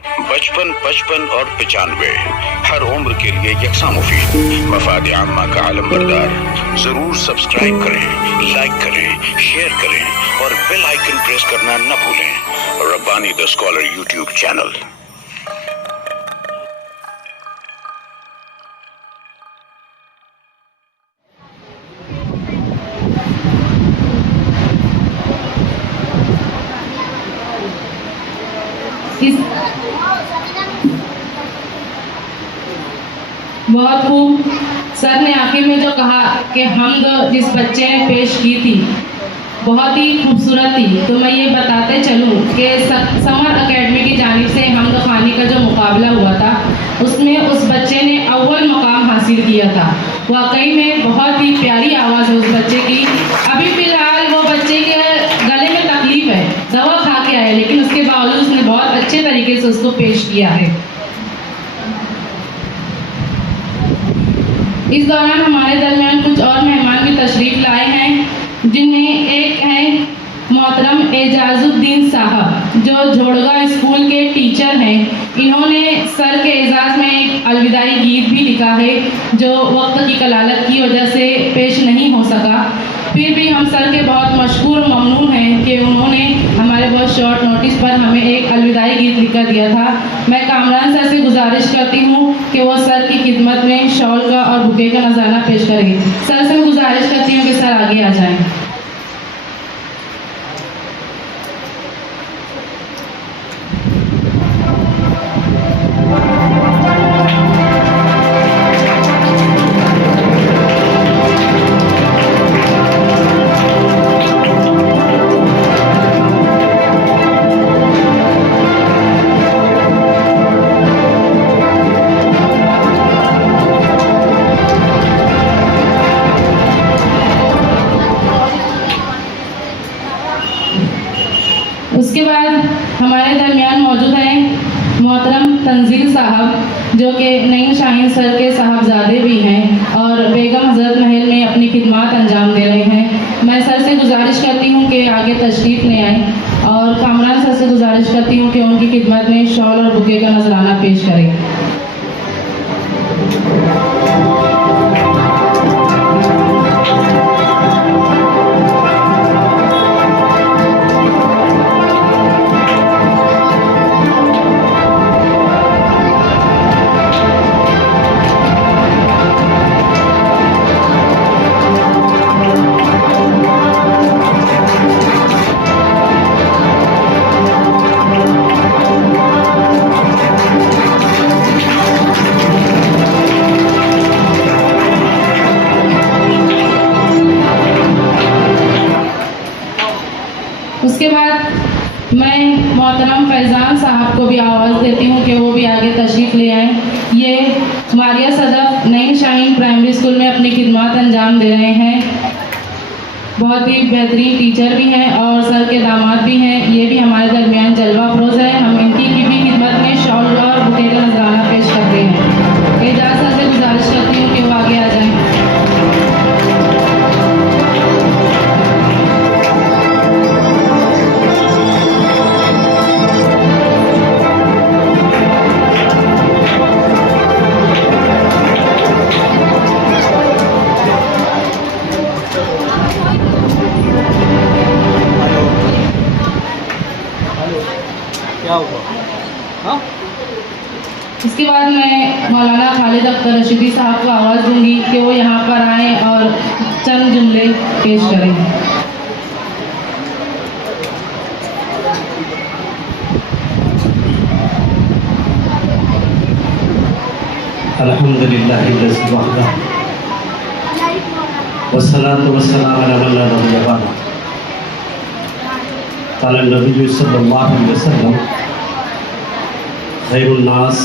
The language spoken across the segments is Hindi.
55, 55 और 95 हर उम्र के लिए यकसा मुफीद। मफाद आम्मा का आलम बरदार। जरूर सब्सक्राइब करें, लाइक करें, शेयर करें और बेल आइकन प्रेस करना न भूलें। Rabbani the scholar YouTube channel. बहुत खूब। सर ने आखिर में जो कहा कि हमद जिस बच्चे ने पेश की थी बहुत ही खूबसूरत थी, तो मैं ये बताते चलूँ कि समर एकेडमी की जानिब से हमद खानी का जो मुकाबला हुआ था उसमें उस बच्चे ने अव्वल मकाम हासिल किया था। वाकई में बहुत ही प्यारी आवाज़ है उस बच्चे की। अभी फ़िलहाल वो बच्चे के गले में तकलीफ है, दवा खा के आए, लेकिन उसके बावजूद उसने बहुत अच्छे तरीके से उसको पेश किया है। इस दौरान हमारे दरमियान कुछ और मेहमान भी तशरीफ़ लाए हैं, जिनमें एक हैं मोहतरम एजाजुद्दीन साहब जो झोड़गा स्कूल के टीचर हैं। इन्होंने सर के एजाज़ में एक अलविदाई गीत भी लिखा है जो वक्त की कलालत की वजह से पेश नहीं हो सका। फिर भी हम सर के बहुत मशकूर और ममनून हैं कि उन्होंने हमारे बहुत शॉर्ट नोटिस पर हमें एक अलविदाई गीत लिखकर दिया था। मैं कामरान सर से गुजारिश करती हूँ कि वो सर की खिदमत में शॉल का और बुके का नज़ारा पेश करेंगे। सर से गुजारिश करती हूँ कि सर आगे आ जाएं। उसके बाद हमारे दरमियान मौजूद हैं मोहतरम तंजील साहब जो कि नईम शाहीन सर के साहबजादे भी हैं और बेगम हज़रत महल में अपनी खिदमत अंजाम दे रहे हैं। मैं सर से गुजारिश करती हूँ कि आगे तशरीफ़ ले आएँ और कामरान सर से गुजारिश करती हूँ कि उनकी खिदमत में शॉल और बुके का नजराना पेश करें। उसके बाद मैं मोहतरम फैज़ान साहब को भी आवाज़ देती हूँ कि वो भी आगे तशरीफ़ ले आएँ। ये मारिया सदफ नईम शाहीन प्राइमरी स्कूल में अपनी खिदमत अंजाम दे रहे हैं। बहुत ही बेहतरीन टीचर भी हैं और सर के दामाद भी हैं। ये भी हमारे दरमियान जलवा अफरोज़ है। हम इनकी की भी खिदमत में शॉल और बुके का नजराना पेश करते हैं। एजाज़ सर से गुजारिश करती हूँ कि वो आगे आ जाएँ। इसके बाद मैं मौलाना खालिद अख्तर रशीदी साहब को आवाज़ दूंगी कि वो यहाँ पर आएँ और चंद जुमले पेश करें। अल्हम्दुलिल्लाह वस्सलातु वस्सलामु अला मन ला नबिय्य बअद। क़ाला नबी सल्लल्लाहु अलैहि वसल्लम खैरुन नास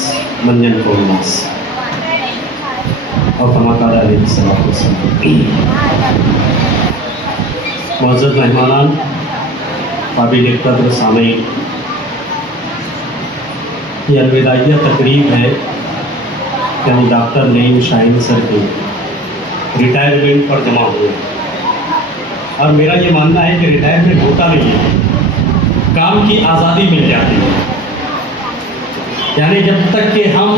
मन यनफउन नास और कमा क़ाला अलैहि सल्लल्लाहु अलैहि वसल्लम। मुअज़्ज़ज़ मेहमानान, काबिल क़द्र सामीन, ये अलविदाइया तकरीब है कि हम डॉक्टर नईम शाहीन सर के रिटायरमेंट पर जमा हुए और मेरा ये मानना है कि रिटायरमेंट होता नहीं है, काम की आज़ादी मिल जाती है। यानी जब तक कि हम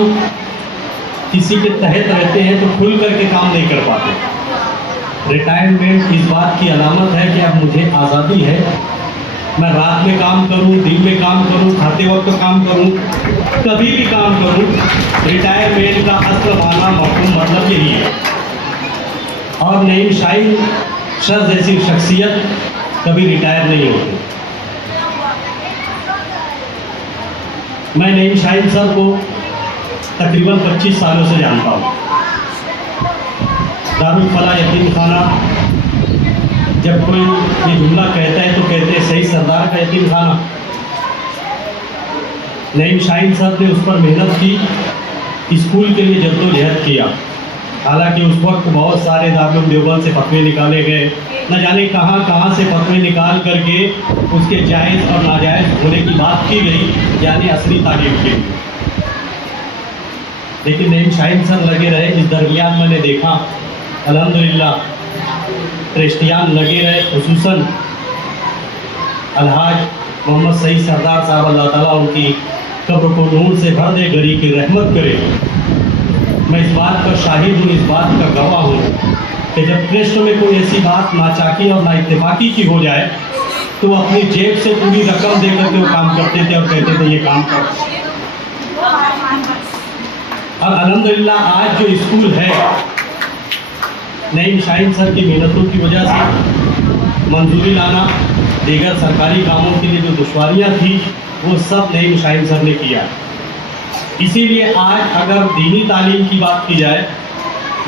किसी के तहत रहते हैं तो खुल करके काम नहीं कर पाते। रिटायरमेंट इस बात की अलामत है कि अब मुझे आज़ादी है, मैं रात में काम करूं, दिन में काम करूं, खाते वक्त काम करूं, कभी भी काम करूं। रिटायरमेंट का असल माना मफहूम मतलब यही है। और नईम शाहीन सर जैसी शख्सियत कभी रिटायर नहीं होती। मैं नईम शाहीन सर को तकरीबन 25 सालों से जानता हूँ। दारुल फलाह यतीम खाना, जब कोई ये जुमला कहता है तो कहते हैं सही सरदार का यतीम खाना। नईम शाहीन सर ने उस पर मेहनत की, स्कूल के लिए जद्दोजहद किया। हालांकि उस वक्त बहुत सारे दारुल देवबंद से फतवे निकाले गए, न जाने कहाँ कहाँ से फतवे निकाल करके उसके जायज़ और नाजायज़ होने की बात की गई, यानी असली तालीम के लिए। लेकिन नईम शाहीन सर लगे रहे। इस दरमियान मैंने देखा अल्हम्दुलिल्लाह क्रिश्चियन लगे रहे, खुसूसन अलहाज मोहम्मद सईद सरदार साहब, अल्लाह ताला उनकी कब्र को नूर से भर दे, गरी की रहमत करे। मैं इस बात का शाहिद हूँ, इस बात का गवाह हूँ कि जब ट्रस्ट में कोई ऐसी बात नाचाकी और नाइत्तेफाकी की हो जाए तो अपनी जेब से पूरी रकम दे करके वो काम करते थे और कहते थे ये काम कर। और अल्हम्दुलिल्लाह आज जो स्कूल है, नईम शाहीन सर की मेहनतों की वजह से मंजूरी लाना, दीगर सरकारी कामों के लिए जो दुश्वारियाँ थी वो सब नईम शाहीन सर ने किया। इसीलिए आज अगर दीनी तालीम की बात की जाए,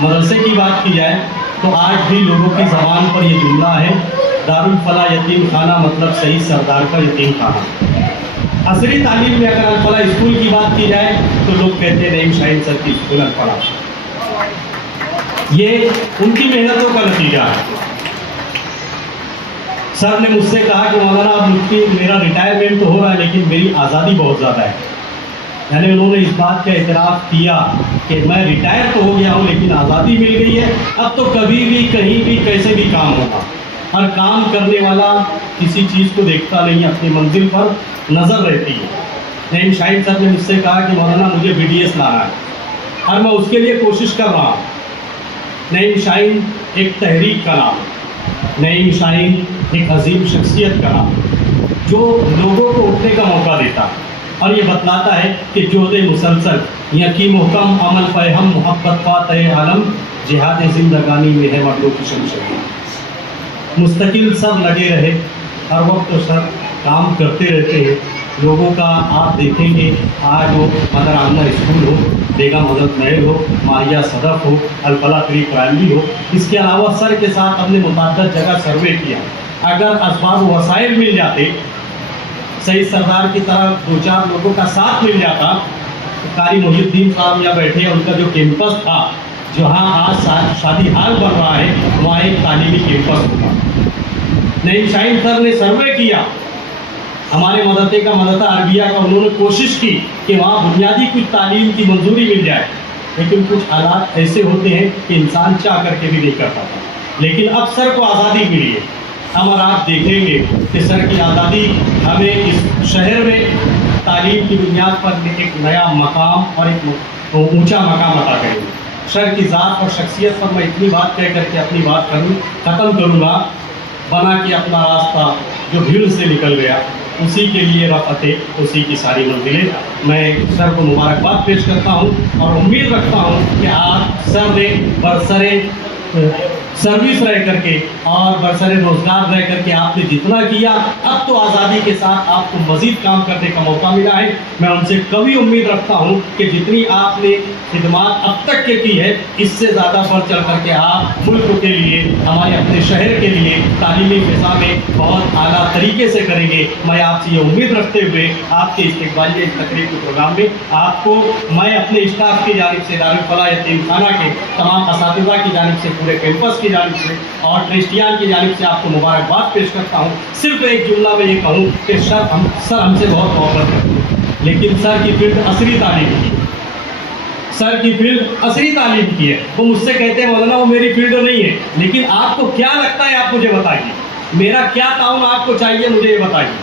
मदरसे की बात की जाए, तो आज भी लोगों की ज़बान पर ये जुमला है, दारुल फलाह यतीम खाना मतलब सही सरदार का यतीम खाना। असली तालीम में अगर अल फलाह स्कूल की बात की जाए तो लोग कहते हैं नईम शाहीन सर की स्कूल अल फलाह। ये उनकी मेहनतों का नतीजा है। सर ने मुझसे कहा कि मौलाना अब मुझकी मेरा रिटायरमेंट तो हो रहा है लेकिन मेरी आज़ादी बहुत ज़्यादा है। यानी उन्होंने इस बात का इतराफ़ किया कि मैं रिटायर तो हो गया हूँ लेकिन आज़ादी मिल गई है, अब तो कभी भी कहीं भी कैसे भी काम होगा। और काम करने वाला किसी चीज़ को देखता नहीं, अपनी मंजिल पर नज़र रहती है। नईम शाहीन सर ने मुझसे कहा कि मौलाना मुझे BDS लाना है और मैं उसके लिए कोशिश कर रहा हूँ। नईम शाहीन एक तहरीक का नाम, नईम शाहीन एक अजीम शख्सियत का नाम, जो लोगों को उठने का मौका देता और ये बतलाता है कि जोदे मुसलसल यकीन हुक्म अमल पे हम मोहब्बत फ़ातह आलम जिहाद ज़िंदगानी में है मर्दों की शमशेर। मुस्तकिल सब लगे रहे, हर वक्त तो सर काम करते रहते हैं। लोगों का आप देखेंगे आज वो मदर आमना स्कूल हो, बेगम हजरत महल हो, माहिया सदफ हो, अल फलाह प्री प्राइमरी हो, इसके अलावा सर के साथ हमने मुतअद्दिद जगह सर्वे किया। अगर असबाब वसाइल मिल जाते, सईद सरदार की तरह 2-4 लोगों का साथ मिल जाता, तो कारी मोहिउद्दीन साहब यहाँ बैठे हैं, उनका जो कैंपस था, जहाँ आज शादी हाल बन रहा है, वहाँ एक तालीमी कैंपस होगा। नईम शाहीन सर ने सर्वे किया, हमारे मदरसे का मदरसा अरबिया का, उन्होंने कोशिश की कि वहाँ बुनियादी कुछ तालीम की मंजूरी मिल जाए, लेकिन कुछ हालात ऐसे होते हैं कि इंसान चाह करके भी नहीं कर पाता। लेकिन अब सर को आज़ादी मिली है। हम और आप देखेंगे कि सर की आज़ादी हमें इस शहर में तालीम की बुनियाद पर एक नया मकाम और एक ऊंचा मकाम अता करेंगे। सर की ज़ात और शख्सियत पर मैं इतनी बात कह करके अपनी बात ख़त्म करूँगा। बना कि अपना रास्ता जो भीड़ से निकल गया, उसी के लिए रफ़ते, उसी की सारी मंजिलें। मैं सर को मुबारकबाद पेश करता हूँ और उम्मीद रखता हूँ कि आप सर ने बरसरे सर्विस रह करके और बरसरे रोज़गार रह करके आपने जितना किया, अब तो आज़ादी के साथ आपको मज़ीद काम करने का मौका मिला है। मैं उनसे कभी उम्मीद रखता हूँ कि जितनी आपने खिदमात अब तक के की है, इससे ज़्यादा बढ़ चढ़ करके आप मुल्क के लिए, हमारे अपने शहर के लिए तालीमी फ़िज़ा में बहुत आला तरीके से करेंगे। मैं आपसे ये उम्मीद रखते हुए आपके इस्तकबालिया इस तकरीब के प्रोग्राम में आपको मैं अपने स्टाफ की जानिब से, दारुल फलाह यतीम खाना के तमाम असातिज़ा की जानिब से, पूरे कैंपस की जानिब से और क्रिश्चियन की जानिब से आपको मुबारकबाद पेश करता हूँ। सिर्फ एक जुमला में ये कहूँ कि सर हमसे बहुत मोहब्बत करते हैं, लेकिन सर की फील्ड असली तालीम की, सर की फील्ड असली तालीम की है। वो मुझसे कहते हैं मौलाना वो मेरी फील्ड नहीं है, लेकिन आपको क्या लगता है आप मुझे बताइए, मेरा क्या ताउन आपको चाहिए मुझे ये बताइए।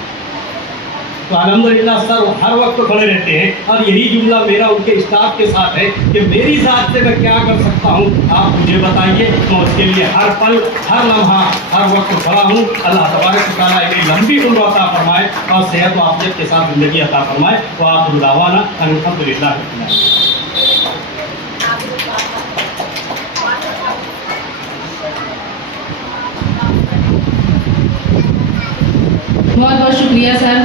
तो अल्हम्दुलिल्लाह सर हर वक्त खड़े रहते हैं और यही जुमला मेरा उनके स्टाफ के साथ है कि मेरी ज़ात से मैं क्या कर सकता हूँ, आप मुझे बताइए। मैं उसके लिए हर पल, हर लम्हा, हर वक्त खड़ा हूँ। अल्लाह तबारक व तआला इन्हें लंबी उम्र अता फरमाए और सेहत व आफियत के साथ ज़िंदगी अता फरमाए। तो आप दावाना अल्हम्दुलिल्लाह। बहुत बहुत शुक्रिया सर,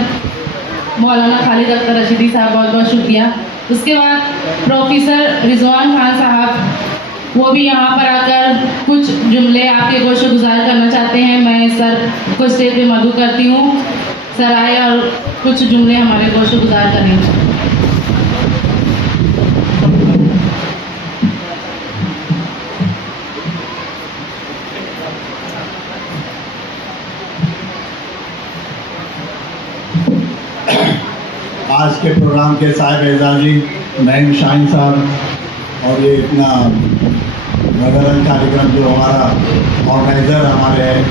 मौलाना खालिद अख्तर रशीदी साहब, बहुत बहुत शुक्रिया। उसके बाद प्रोफेसर रिजवान खान साहब, वो भी यहाँ पर आकर कुछ जुमले आपके गोशगुजार करना चाहते हैं। मैं सर को स्टेज पे मदऊ करती हूँ, सर आए और कुछ जुमले हमारे गोशगुजार करें। आज के प्रोग्राम के साहिब एजाजी नईम शाहीन साहब और ये इतना रंगारंग कार्यक्रम जो हमारा ऑर्गेनाइज़र हमारे हैं,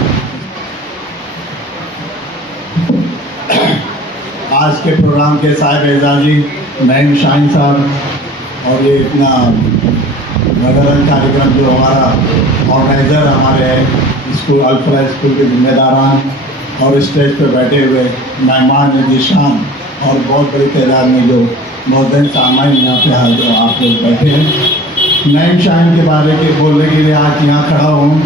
आज के प्रोग्राम के साहिब एजाजी नईम शाहीन साहब और ये इतना रंगारंग कार्यक्रम जो हमारा ऑर्गेनाइज़र हमारे हैं, स्कूल अल्फला स्कूल के जिम्मेदारान और स्टेज पे बैठे हुए मेहमान निशान और बहुत बड़ी तादाद में जो मौजूद सामाइन यहाँ पे हाजिर आप लोग बैठे हैं। नईम शाहीन के बारे में बोलने के लिए आज यहाँ खड़ा हूँ।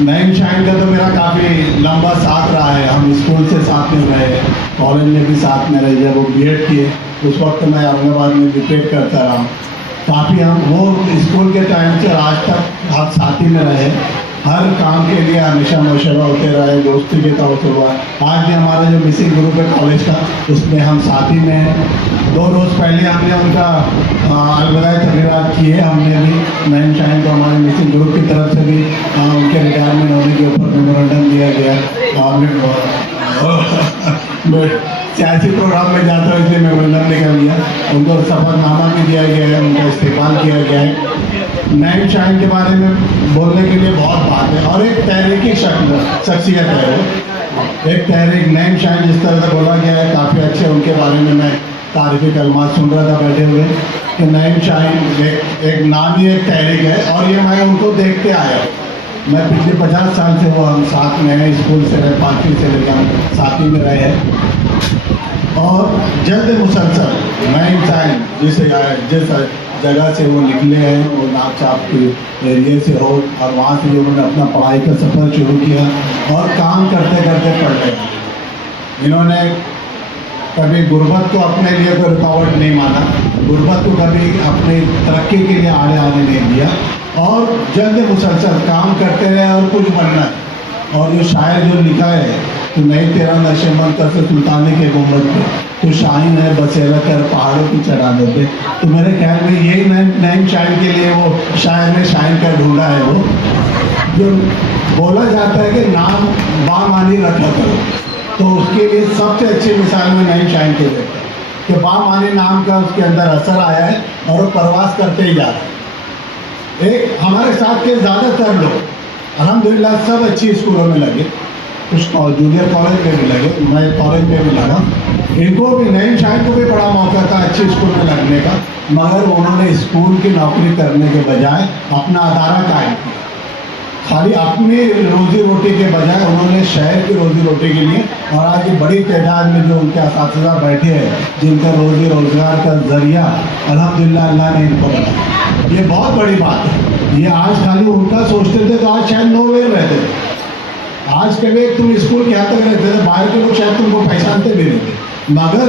नईम शाहीन का तो मेरा काफ़ी लंबा साथ रहा है, हम स्कूल से साथ में रहे, कॉलेज में भी साथ में रहे। जब वो बीएड किए उस वक्त मैं औरंगाबाद में बीटेक करता रहा। काफ़ी हम वो स्कूल के टाइम से आज तक आप साथ ही में रहे, हर काम के लिए हमेशा मशवरा होते रहे, दोस्ती के तौर पर हुआ। आज भी हमारा जो मिसिंग ग्रुप है कॉलेज का, उसमें हम साथी में हैं। 2 रोज़ पहले हमने उनका अलविदा तकरीरात की है। हमने भी नईम शाहीन को हमारे मिसिंग ग्रुप की तरफ से भी उनके रिटायरमेंट होने के ऊपर मेमोरेंडम दिया गया। सियासी प्रोग्राम में जाता हूँ इसलिए मेमोरेंडम निकल गया। उनको शपथनामा भी दिया गया है, उनका इस्तेमाल किया गया है। नईम शाहीन के बारे में बोलने के लिए बहुत बात है और एक तहरीकी शख्सियत है वो, एक तहरीक। नईम शाहीन जिस तरह से बोला गया है काफ़ी अच्छे, उनके बारे में मैं तारीफ़ी कलमात सुन रहा था बैठे हुए कि नईम शाहीन एक नाम ही एक तहरीक है और ये मैं उनको देखते आया। मैं पिछले 50 साल से वो हम साथ में हैं, स्कूल से रहे, 5वीं से लेकर हम साथ ही में रहे हैं। और जल्द मुसलसल नईम शाहीन जिस जगह से वो निकले हैं, वो नागचाप के एरिए से हो और वहाँ से उन्होंने अपना पढ़ाई का सफ़र शुरू किया और काम करते करते पढ़ गए। इन्होंने कभी गुर्बत को अपने लिए कोई रुकावट नहीं माना, गुर्बत को कभी अपनी तरक्की के लिए आड़े आने नहीं दिया और जल्द मुसलसल काम करते रहे और कुछ बनना। और जो शायर जो लिखा है तो नहीं तेरा नशे मन कर से सुल्तानी के गुम्बद पे, तो शाहीन है बसेरा कर पहाड़ों की चढ़ा देते। तो मेरे ख्याल में यही नईम शाहीन के लिए वो शायर ने शाहीन का ढूंढा है। वो जो बोला जाता है कि नाम बामानी रखा करो, तो उसके लिए सबसे अच्छी मिसाल में नईम शाहीन को देता है कि बामानी नाम का उसके अंदर असर आया है और वो प्रवास करते ही जा रहा है। एक हमारे साथ के ज़्यादातर लोग अल्हम्दुलिल्लाह सब अच्छी स्कूलों में लगे, कुछ जूनियर कॉलेज में भी लगे, मैं कॉलेज में भी लगा। इनको भी नईम शाहीन को भी बड़ा मौका था अच्छे स्कूल में लगने का, मगर उन्होंने स्कूल की नौकरी करने के बजाय अपना अदारा कायम किया। खाली अपनी रोज़ी रोटी के बजाय उन्होंने शहर की रोज़ी रोटी के लिए, और आज ये बड़ी तादाद में जो उनके असातिज़ा बैठे हैं जिनका रोज़ी रोज़गार का ज़रिया अल्हम्दुलिल्लाह अल्लाह ने इनको बनाया, ये बहुत बड़ी बात है। ये आज खाली उनका सोचते थे तो आज शायद नोवेयर रहते थे। आज कभी तुम स्कूल के यहाँ तक रहते थे, बाहर के लोग शायद तुमको पहचानते भी नहीं थे, मगर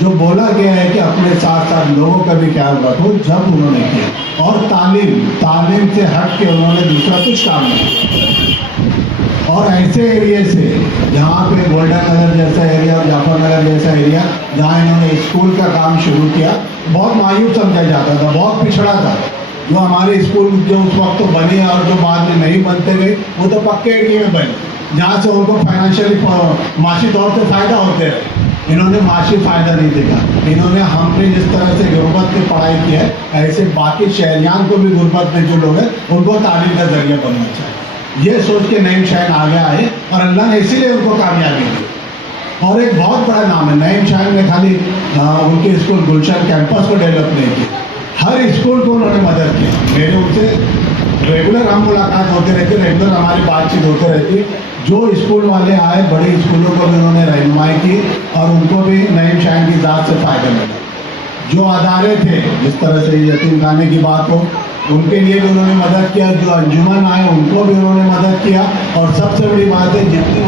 जो बोला गया है कि अपने साथ साथ लोगों का भी ख्याल रखो, जब उन्होंने किया। और तालीम से हट के उन्होंने दूसरा कुछ काम नहीं किया। और ऐसे एरिया से जहाँ पे गोल्डन नगर जैसा एरिया और जाफर नगर जैसा एरिया जहाँ इन्होंने स्कूल का काम शुरू किया, बहुत मायूस समझा जाता था, बहुत पिछड़ा था। जो हमारे स्कूल जो उस वक्त तो बने और जो बाद में नहीं बनते गए, वो तो पक्के एरिया में बने जहाँ से उनको फाइनेंशियली माशी तौर से फ़ायदा होते रहे। इन्होंने माशी फ़ायदा नहीं देखा। इन्होंने हमने जिस तरह से गुर्बत की पढ़ाई की है, ऐसे बाकी शहरियान को भी गुर्बत में जो लोग हैं उनको तालीम का जरिया बनना चाहिए। ये सोच के नईम शाहीन आगे आए और अल्लाह ने इसीलिए उनको कामयाबी दी। और एक बहुत बड़ा नाम है। नईम शाहीन ने खाली उनके स्कूल गुलशन कैंपस को डेवलप नहीं किया, हर स्कूल को उन्होंने मदद की। मेरे उनसे रेगुलर हम मुलाकात होते रहती, रेगुलर हमारी बातचीत होते रहती। जो स्कूल वाले आए, बड़े स्कूलों को भी उन्होंने रहनुमाई की और उनको भी नईम शाहीन की ज़ात से फ़ायदा मिला। जो अदारे थे, जिस तरह से यतीम खाने की बात हो, उनके लिए भी उन्होंने मदद किया। जो अंजुमन आए उनको भी उन्होंने मदद किया। और सबसे बड़ी बात है, जितनी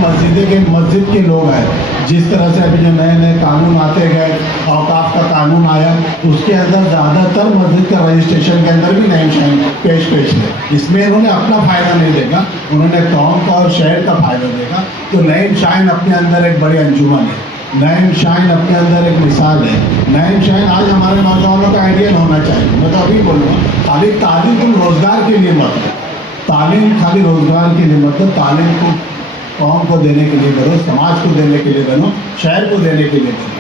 मस्जिद के लोग हैं, जिस तरह से अभी जो नए नए कानून आते गए, औकाफ का कानून आया, उसके अंदर ज़्यादातर मस्जिद का रजिस्ट्रेशन के अंदर भी नईम शाहीन पेश है। इसमें उन्होंने अपना फ़ायदा नहीं देखा, उन्होंने कौम का और शहर का फ़ायदा देखा। तो नईम शाहीन अपने अंदर एक बड़ी अंजुमन है, नईम शाहीन अपने अंदर एक मिसाल है। नईम शाहीन आज हमारे नौजवानों का आइडियल होना चाहिए। मैं तो अभी बोलूँगा, खाली तालीम तुम रोज़गार के लिए मत दो, तालीम खाली रोज़गार के लिए मत दो, तालीम को कौम को देने के लिए करो, समाज को देने के लिए करो, शहर को देने के लिए करो।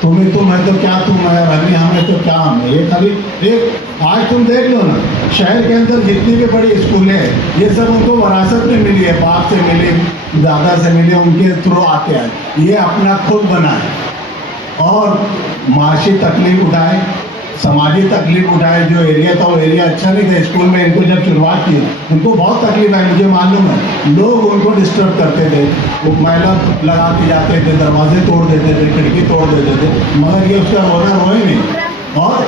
तुम्हें तुम है तो क्या तुम है, अभी हम है तो क्या हम है। ये खाली एक आज तुम देख लो ना, शहर के अंदर जितनी भी बड़ी स्कूलें हैं, ये सब उनको विरासत में मिली है, बाप से मिली, दादा से मिली, उनके थ्रू आके आए। ये अपना खुद बनाए और माशी तकलीफ उठाए, समाजी तकलीफ उठाए। जो एरिया था वो एरिया अच्छा नहीं था। स्कूल में इनको जब शुरुआत की उनको बहुत तकलीफ आई, मुझे मालूम है। लोग उनको डिस्टर्ब करते थे, वो मैला लगा के जाते थे, दरवाजे तोड़ देते थे, खिड़की तोड़ देते थे, मगर ये उसका रोना रोए नहीं। और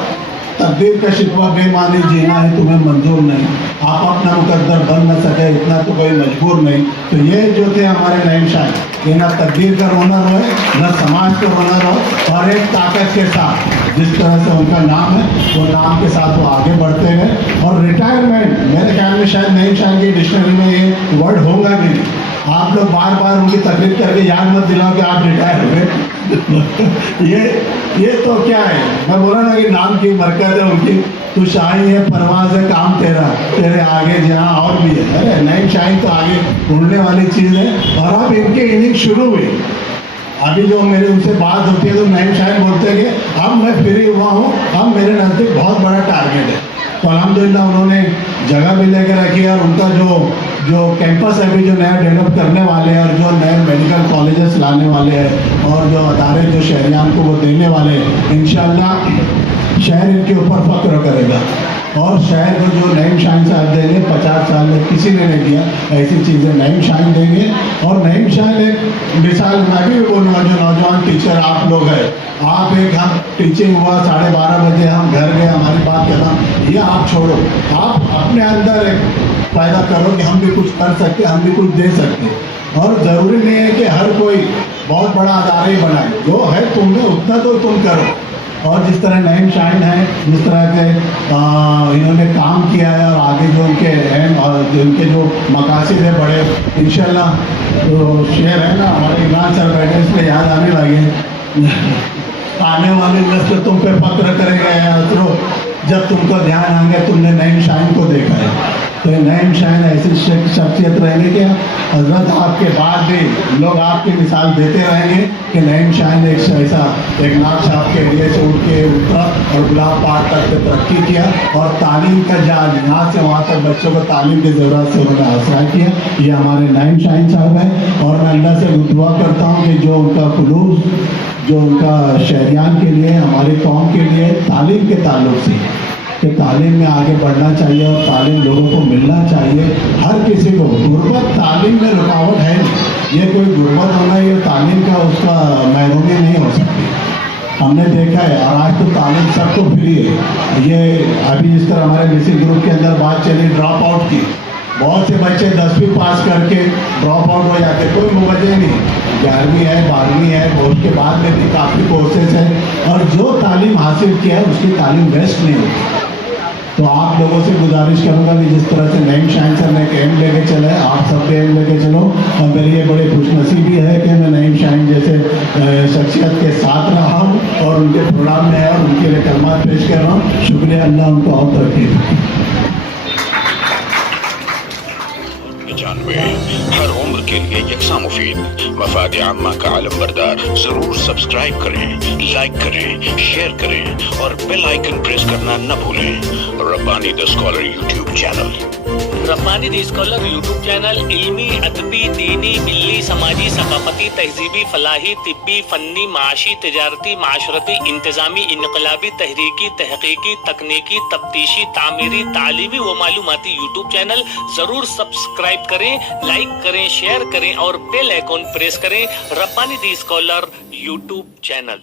तकदीर का शिकवा बेमानी जीना है तुम्हें मंजूर नहीं, आप अपना मुकद्दर बन न सके इतना तो कोई मजबूर नहीं। तो ये जो थे हमारे नईम शाहीन, ये ना तकदीर का रोना रोए, न समाज का रोना रोए, और एक ताकत के साथ, जिस तरह से उनका नाम है, वो नाम के साथ वो आगे बढ़ते गए। और रिटायरमेंट, मेरे ख्याल में शायद नईम शाहीन की डिक्शनरी में ये वर्ड होगा भी नहीं। आप लोग बार बार उनकी तकलीफ करके याद मत दिलाओ कि आप रिटायर हो गए। ये तो क्या है, मैं बोला ना कि नाम की बरकत है उनकी। तो शाही है, परवाज़ है, काम तेरा, तेरे आगे जहाँ और भी है। अरे नईम शाहीन तो आगे उड़ने वाली चीज़ है। और अब इनकी इनिंग शुरू हुई। अभी जो मेरे उनसे बात होती है तो नईम शाहीन बोलते हैं कि अब मैं फ्री हुआ हूँ, अब मेरे नज़दीक बहुत बड़ा टारगेट है। तो अल्हम्दुलिल्लाह उन्होंने जगह भी लेकर रखी है। और उनका जो कैंपस है अभी जो नया डेवलप करने वाले हैं, और जो नए मेडिकल कॉलेजेस लाने वाले हैं, और जो अदारे जो शहरियान को वो देने वाले हैं, इंशाअल्लाह शहर इनके ऊपर फख्र करेगा। और शहर को जो नईम शाहीन साहब देंगे, 50 साल में किसी ने नहीं दिया ऐसी चीज़ें नईम शाहीन देंगे। और नईम शाहीन एक मिसाल, मैं भी बोलूँगा, जो नौजवान टीचर आप लोग हैं, आप एक हम टीचिंग हुआ 12:30 बजे हम घर गए, हमारी बात करना, ये आप छोड़ो, आप अपने अंदर एक पैदा करो कि हम भी कुछ कर सकते, हम भी कुछ दे सकते। और ज़रूरी नहीं है कि हर कोई बहुत बड़ा अदारा ही बनाए, जो है तुमने उतना तो तुम करो। और जिस तरह नईम शाहीन है, जिस तरह के इन्होंने काम किया है, और आगे जो उनके हैं और उनके जो मकासद है बड़े, इंशाल्लाह तो शेर है ना हमारे इमरान सर बैठे, इसमें याद आने लगे, आने वाली नस्ल तुम पे फख्र करेगा यात्रो, जब तुमको ध्यान आएंगे तुमने नईम शाहीन को देखा है। तो नईम शाहीन ऐसी शख्सियत रहेंगे कि हजरत आपके बाद भी लोग आपकी मिसाल देते रहेंगे कि नईम शाहीन एक ऐसा एक नाम साहब के एरिए से उठ के उतरा और गुलाब पार तक तरक्की किया, और तालीम का जहाज यहाँ से वहाँ तक बच्चों को तालीम की ज़रूरत से उन्होंने आसरा किया। ये हमारे नईम शाहीन साहब हैं। और मैं अल्लाह से दुआ करता हूँ कि जो उनका खुलूस, जो उनका शहरियान के लिए, हमारी कौम के लिए तालीम के ताल्लुक से, कि तालीम में आगे बढ़ना चाहिए और तालीम लोगों को मिलना चाहिए, हर किसी को। गुर्बत तालीम में रुकावट है नहीं, ये कोई गुर्बत होना, ये तालीम का उसका महरूमी नहीं हो सकती। हमने देखा है, और आज तो तालीम सबको फ्री है। ये अभी जिस तरह हमारे मिसिल ग्रुप के अंदर बात चली ड्रॉप आउट की, बहुत से बच्चे 10वीं पास करके ड्रॉप आउट हो जाते, कोई वजह नहीं, 11वीं है, 12वीं है, और उसके बाद में भी काफ़ी कोर्सेज हैं, और जो तालीम हासिल किया है उसकी तालीम वेस्ट नहीं होती। तो आप लोगों से गुजारिश करूंगा कि जिस तरह से नईम शाहीन सर ने एक एम लेके चले, आप सब भी एम लेके चलो। और मेरी ये बड़ी खुशनसीबी है कि मैं नईम शाहीन जैसे शख्सियत के साथ रहा हूँ, और उनके प्रोग्राम में है, और उनके लिए कलमात पेश कर रहा हूँ। शुक्रिया, अल्लाह उनको और तरक्की दे। 95 हर उम्र के लिए यकसा मुफीद, मफाद आम्मा का आलम बरदार। जरूर सब्सक्राइब करें, लाइक करें, शेयर करें, और बेल आइकन प्रेस करना न भूलें। Rabbani the scholar YouTube channel. Rabbani the scholar YouTube channel इल्मी, अदबी, दीनी, मिल्ली, समाजी, सकाफती, तहजीबी, फलाही, तिब्बी, फन्नी, माशी, तिजारती, माशरती, इंतजामी, इनकलाबी, तहरीकी, तहकीकी, तकनीकी, तफ्तीशी, तामीरी, तालीमी व मालूमाती यूट्यूब चैनल जरूर सब्सक्राइब करें, लाइक करें, शेयर करें और बेल आइकॉन प्रेस करें। Rabbani the scholar YouTube channel.